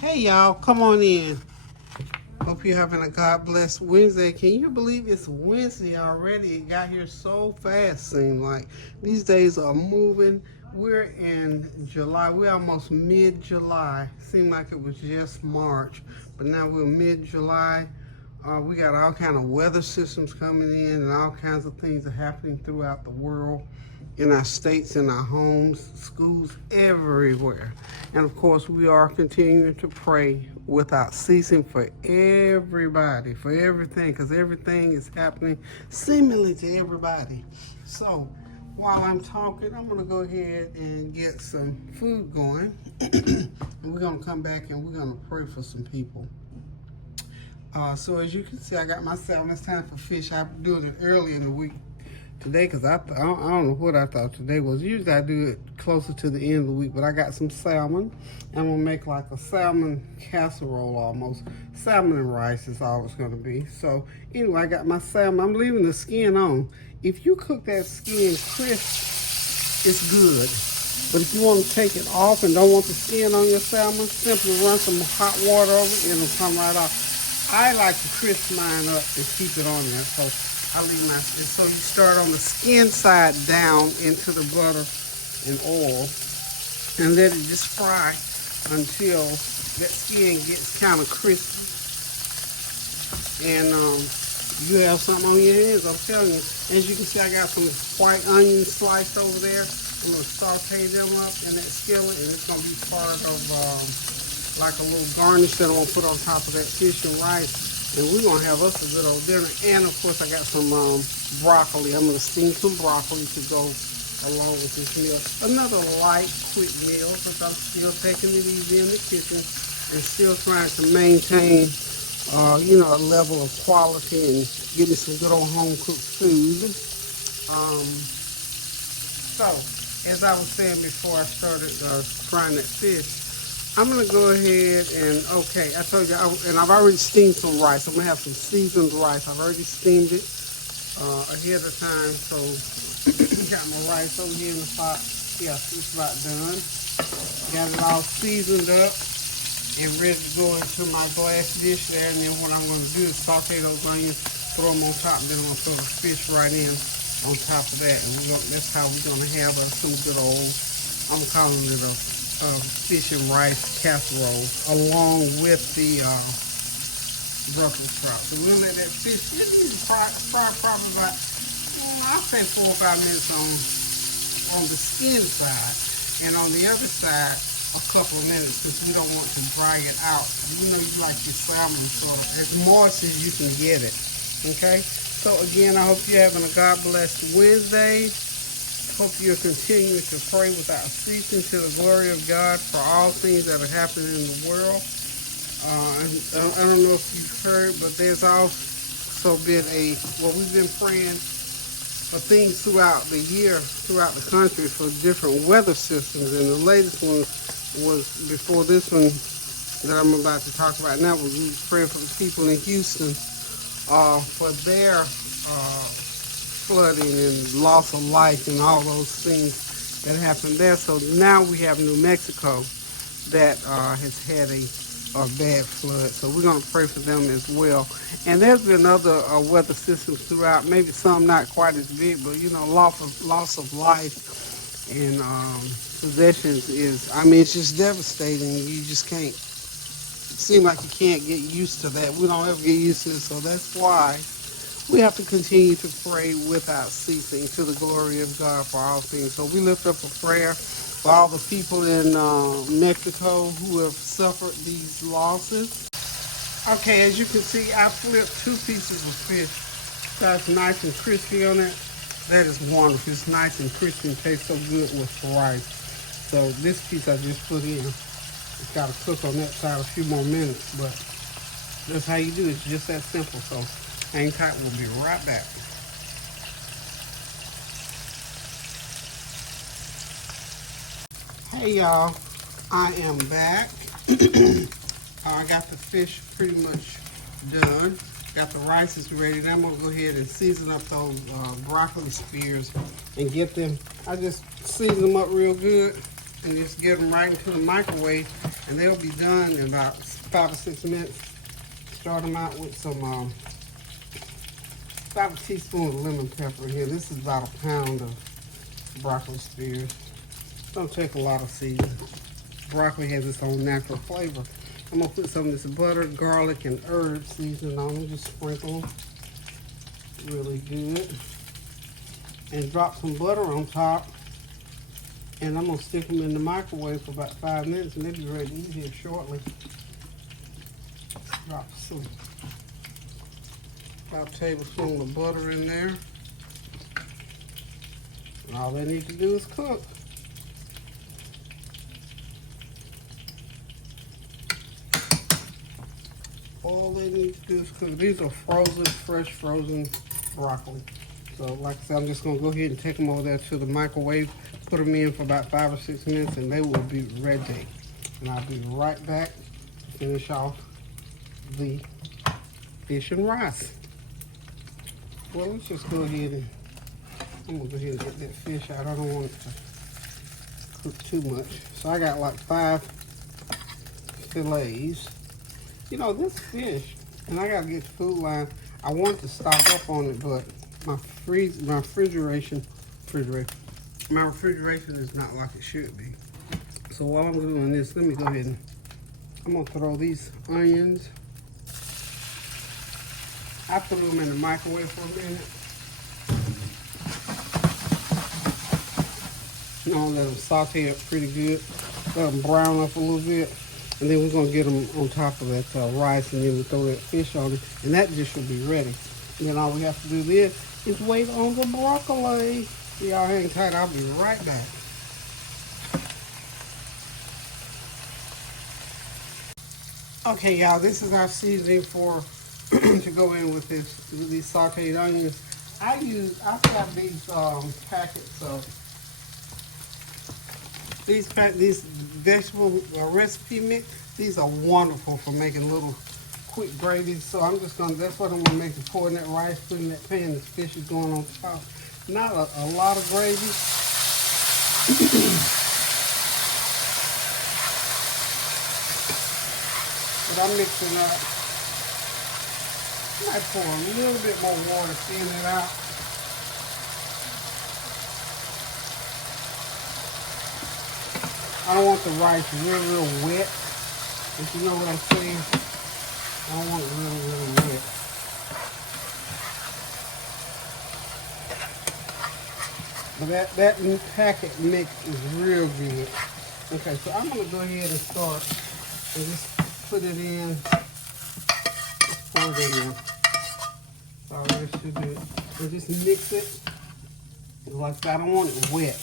Hey y'all, come on in. Hope you're having a God bless Wednesday. Can you believe it's Wednesday already? It got here so fast, seems like. These days are moving. We're in July. We're almost mid-July. Seemed like it was just March, but now we're mid-July. We got all kind of weather systems coming in and all kinds of things are happening throughout the world, in our states, in our homes, schools, everywhere. And of course, we are continuing to pray without ceasing for everybody, for everything, because everything is happening seemingly to everybody. So while I'm talking, I'm going to go ahead and get some food going. And we're going to come back and we're going to pray for some people. So as you can see, I got my salmon. It's time for fish. I'm doing it early in the week today because I don't know what I thought today was. Usually I do it closer to the end of the week, but I got some salmon. I'm going to make like a salmon casserole almost. Salmon and rice is all it's going to be. So anyway, I got my salmon. I'm leaving the skin on. If you cook that skin crisp, it's good. But if you want to take it off and don't want the skin on your salmon, simply run some hot water over it and it'll come right off. I like to crisp mine up and keep it on there. So I leave my, so you start on the skin side down into the butter and oil and let it just fry until that skin gets kind of crispy. And you have something on your hands, I'm telling you. As you can see, I got some white onions sliced over there. I'm going to saute them up in that skillet, and it's going to be part of like a little garnish that I'm going to put on top of that fish and rice. And we're going to have us a good old dinner. And, of course, I got some broccoli. I'm going to steam some broccoli to go along with this meal. Another light, quick meal, because I'm still taking it easy in the kitchen and still trying to maintain, a level of quality and getting some good old home-cooked food. So, as I was saying before I started frying that fish, I'm going to go ahead and, okay, I told you, and I've already steamed some rice. I'm going to have some seasoned rice. I've already steamed it ahead of time. So, got my rice over here in the pot. Yes, it's about done. Got it all seasoned up and ready to go into my glass dish there. And then what I'm going to do is saute those onions, throw them on top, and then I'm going to throw the fish right in on top of that. And that's how we're going to have some good old, I'm calling it a fish and rice casserole along with the Brussels sprouts. So we're gonna let that fish fry probably about, I'll say 4 or 5 minutes on the skin side, and on the other side a couple of minutes because we don't want to dry it out. You know, you like your salmon so as moist as you can get it. Okay. So again, I hope you're having a God blessed Wednesday. Hope you're continuing to pray without ceasing to the glory of God for all things that are happening in the world. I don't know if you've heard, but there's also been we've been praying for things throughout the year, throughout the country for different weather systems. And the latest one was before this one that I'm about to talk about now. We were praying for the people in Houston for their flooding and loss of life and all those things that happened there. So now we have New Mexico that has had a bad flood. So we're going to pray for them as well. And there's been other weather systems throughout, maybe some not quite as big, but loss of life and possessions it's just devastating. You just can't, it seems like you can't get used to that. We don't ever get used to it. So that's why we have to continue to pray without ceasing to the glory of God for all things. So we lift up a prayer for all the people in Mexico who have suffered these losses. Okay, as you can see, I flipped 2 pieces of fish. That's nice and crispy on it. That is wonderful. It's nice and crispy and tastes so good with rice. So this piece I just put in. It's got to cook on that side a few more minutes, but that's how you do it. It's just that simple. So hang tight, we'll be right back. Hey y'all, I am back. I got the fish pretty much done. Got the rice is ready. Now I'm gonna go ahead and season up those broccoli spears and get them. I just season them up real good and just get them right into the microwave, and they'll be done in about 5 or 6 minutes. Start them out with some, about a teaspoon of lemon pepper here. This is about a pound of broccoli spears. Don't take a lot of seasoning. Broccoli has its own natural flavor. I'm gonna put some of this butter, garlic, and herb seasoning on them. Just sprinkle them really good. And drop some butter on top. And I'm gonna stick them in the microwave for about 5 minutes, and they'll be ready to eat here shortly. Drop some, about a tablespoon of butter in there. And all they need to do is cook. All they need to do is cook. These are frozen, fresh frozen broccoli. So like I said, I'm just gonna go ahead and take them over there to the microwave, put them in for about 5 or 6 minutes, and they will be ready. And I'll be right back to finish off the fish and rice. Well, let's just go ahead and, I'm gonna go ahead and get that fish out. I don't want it to cook too much. So I got like 5 fillets. You know, this fish, and I gotta get the food line. I want to stock up on it, but my refrigeration is not like it should be. So while I'm doing this, let me go ahead and I'm gonna throw these onions. I threw them in the microwave for a minute. You know, let them saute up pretty good. Let them brown up a little bit. And then we're gonna get them on top of that rice, and then we throw that fish on it, and that dish will be ready. And then all we have to do then is wait on the broccoli. Y'all hang tight, I'll be right back. Okay, y'all, this is our seasoning for to go in with these sauteed onions. I've got these packets of these vegetable recipe mix. These are wonderful for making little quick gravies. So that's what I'm gonna make, is pouring that rice, putting that pan, this fish is going on top. Not a lot of gravy. But I'm mixing up. I might pour a little bit more water, thin it out. I don't want the rice real wet. If you know what I'm saying, I don't want it really wet. But that packet mix is real good. Okay, so I'm gonna go ahead and start and just put it in. Just pour it in there. That's all there should do. And just mix it. Like that. I don't want it wet.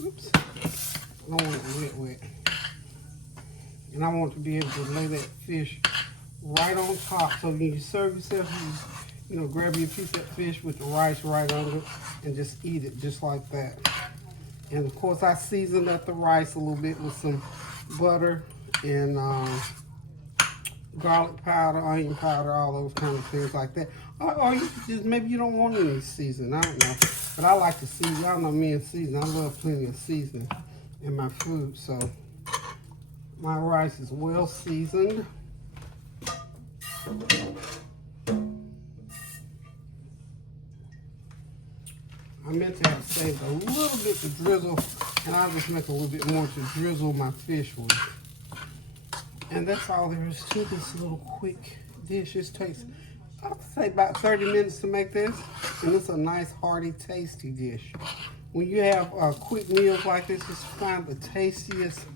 Oops. I don't want it wet. And I want to be able to lay that fish right on top. So when you serve yourself, you know, grab your piece of that fish with the rice right under it and just eat it just like that. And of course, I seasoned up the rice a little bit with some butter and garlic powder, onion powder, all those kind of things like that. Or you just, maybe you don't want any seasoning, I don't know. But I like to season. Y'all know me and season. I love plenty of seasoning in my food. So my rice is well seasoned. I meant to have saved a little bit to drizzle, and I'll just make a little bit more to drizzle my fish with. And that's all there is to this little quick dish. It takes, I'd say, about 30 minutes to make this, and it's a nice, hearty, tasty dish. When you have quick meals like this, just find the tastiest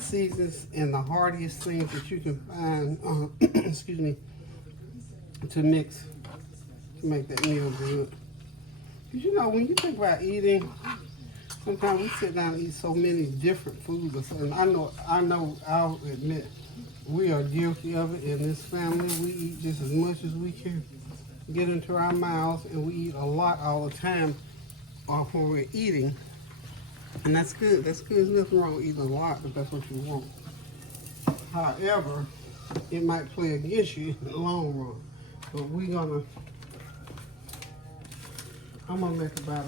seasons and the heartiest things that you can find, excuse me, to mix to make that meal good. Because you know, when you think about eating, sometimes we sit down and eat so many different foods. And I'll admit, we are guilty of it in this family. We eat just as much as we can get into our mouths, and we eat a lot all the time when we're eating. And that's good. That's good. There's nothing wrong with eating a lot if that's what you want. However, it might play against you in the long run. But I'm gonna make about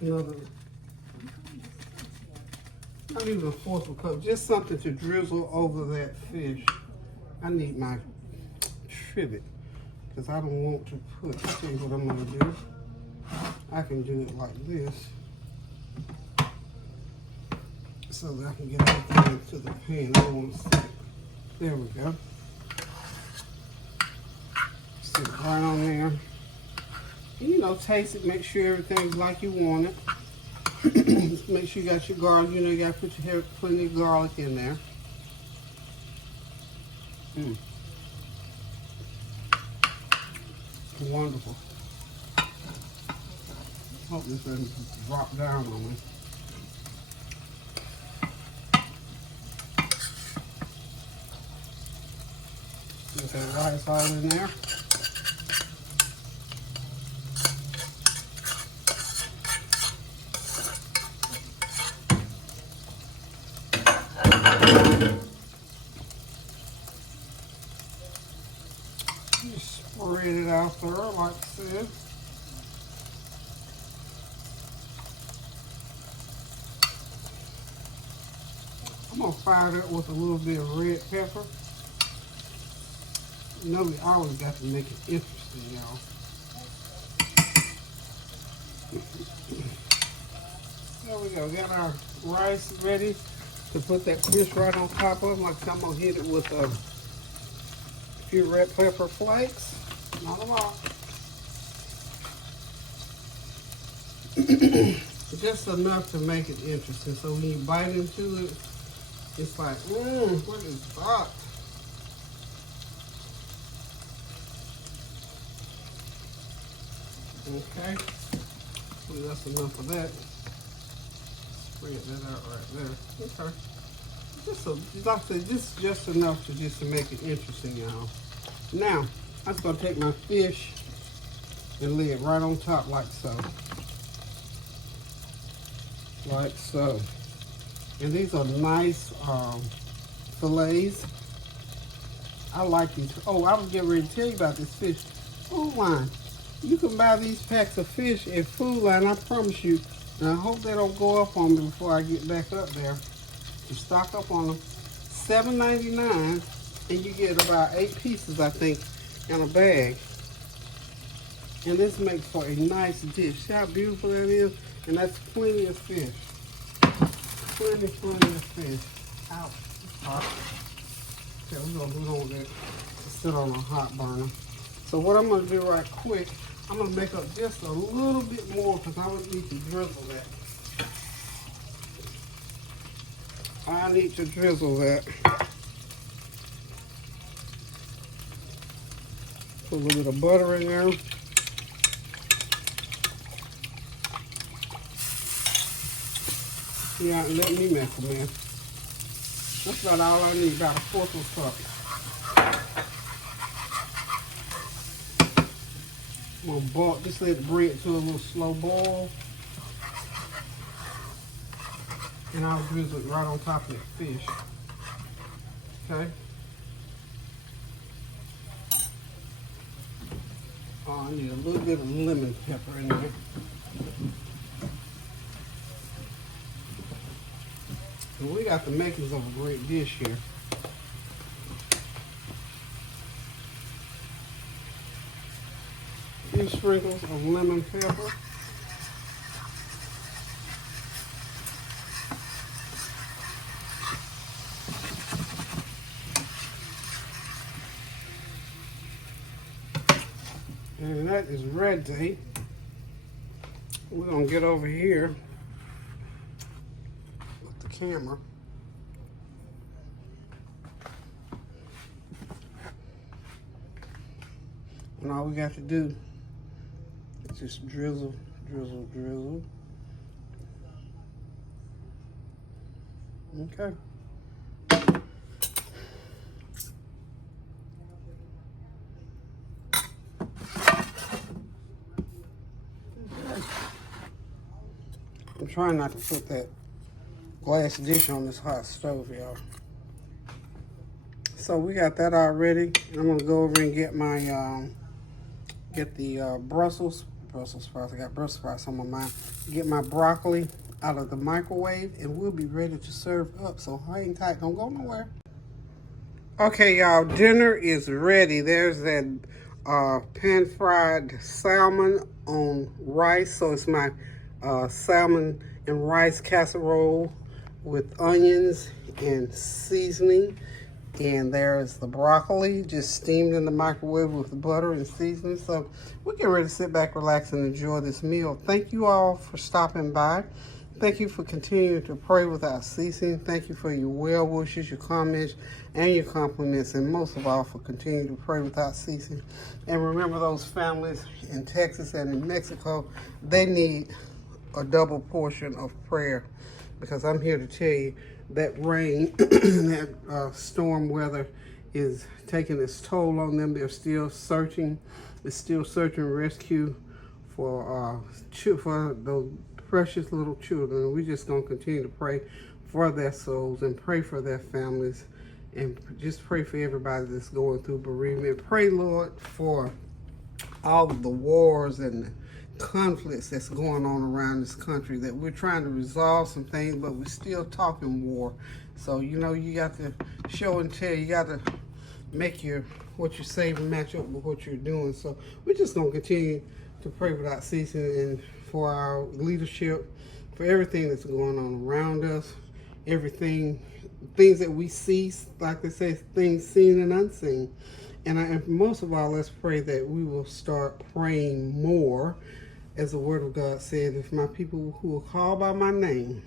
another Not even a fourth of a cup, just something to drizzle over that fish. I need my trivet because I don't want to put, I'll tell you what I'm gonna do. I can do it like this so that I can get everything into the pan. I don't want to stick. There we go. Stick it right on there. And, you know, taste it, make sure everything's like you want it. Make sure you got your garlic. You know, you got to put your plenty of garlic in there. Wonderful. Hope this doesn't drop down on me. Get that rice all in there. Just spread it out there, like I said. I'm gonna fire it with a little bit of red pepper. You know, we always got to make it interesting, y'all. There we go. Got our rice ready to put that fish right on top of. Like I'm gonna hit it with a few red pepper flakes. Not a lot. Just enough to make it interesting. So when you bite into it, it's like, what is that? Okay, so that's enough of that. Spread that out right there. Okay, like I said, just enough to make it interesting, y'all. Now, I'm just gonna take my fish and lay it right on top like so. Like so. And these are nice fillets. I like these. Oh, I was getting ready to tell you about this fish. Food Line. You can buy these packs of fish at Food Line, I promise you. And I hope they don't go up on me before I get back up there. You stock up on them. $7.99, and you get about 8 pieces, I think, in a bag. And this makes for a nice dish. See how beautiful that is? And that's plenty of fish. Plenty of fish. Ouch, it's hot. Okay, we don't want that to sit on a hot burner. So what I'm gonna do right quick, I'm gonna make up just a little bit more because I would need to drizzle that. I need to drizzle that. Put a little bit of butter in there. Yeah, let me make a mess. That's about all I need, about a fourth of a cup. I'm gonna boil, just let it bring it to a little slow boil. And I'll drizzle it right on top of that fish. Okay? Oh, I need a little bit of lemon pepper in there. And we got the makings of a great dish here. A few sprinkles of lemon pepper. And that is ready. We're gonna get over here with the camera. And all we got to do is just drizzle, drizzle, drizzle. Okay. I'm trying not to put that glass dish on this hot stove, y'all. So we got that all ready. I'm gonna go over and get my get the Brussels sprouts. I got Brussels sprouts on my mind. Get my broccoli out of the microwave, and we'll be ready to serve up. So hang tight, don't go nowhere. Okay, y'all, dinner is ready. There's that pan-fried salmon on rice. So it's my salmon and rice casserole with onions and seasoning. And there's the broccoli just steamed in the microwave with the butter and seasoning. So we're getting ready to sit back, relax, and enjoy this meal. Thank you all for stopping by. Thank you for continuing to pray without ceasing. Thank you for your well wishes, your comments, and your compliments, and most of all for continuing to pray without ceasing. And remember those families in Texas and in Mexico, they need a double portion of prayer, because I'm here to tell you that rain, that storm weather is taking its toll on them. They're still searching. They're still search and rescue for those precious little children. We're just going to continue to pray for their souls and pray for their families and just pray for everybody that's going through bereavement. Pray, Lord, for all of the wars and the conflicts that's going on around this country, that we're trying to resolve some things, but we're still talking war. So, you know, you got to show and tell. You got to make what you're saying match up with what you're doing. So we're just going to continue to pray without ceasing, and for our leadership, for everything that's going on around us, things that we see, like they say, things seen and unseen. And most of all, let's pray that we will start praying more. As the word of God said, if my people who are called by my name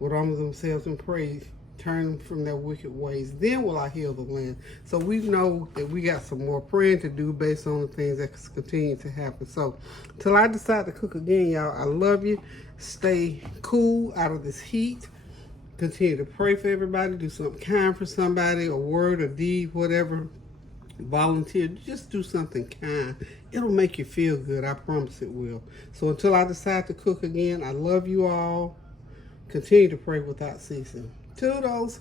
would humble themselves and pray, turn from their wicked ways, then will I heal the land. So we know that we got some more praying to do based on the things that continue to happen. So till I decide to cook again, y'all, I love you. Stay cool out of this heat. Continue to pray for everybody. Do something kind for somebody, a word, a deed, whatever. Volunteer. Just do something kind. It'll make you feel good. I promise it will. So until I decide to cook again, I love you all. Continue to pray without ceasing. Toodles.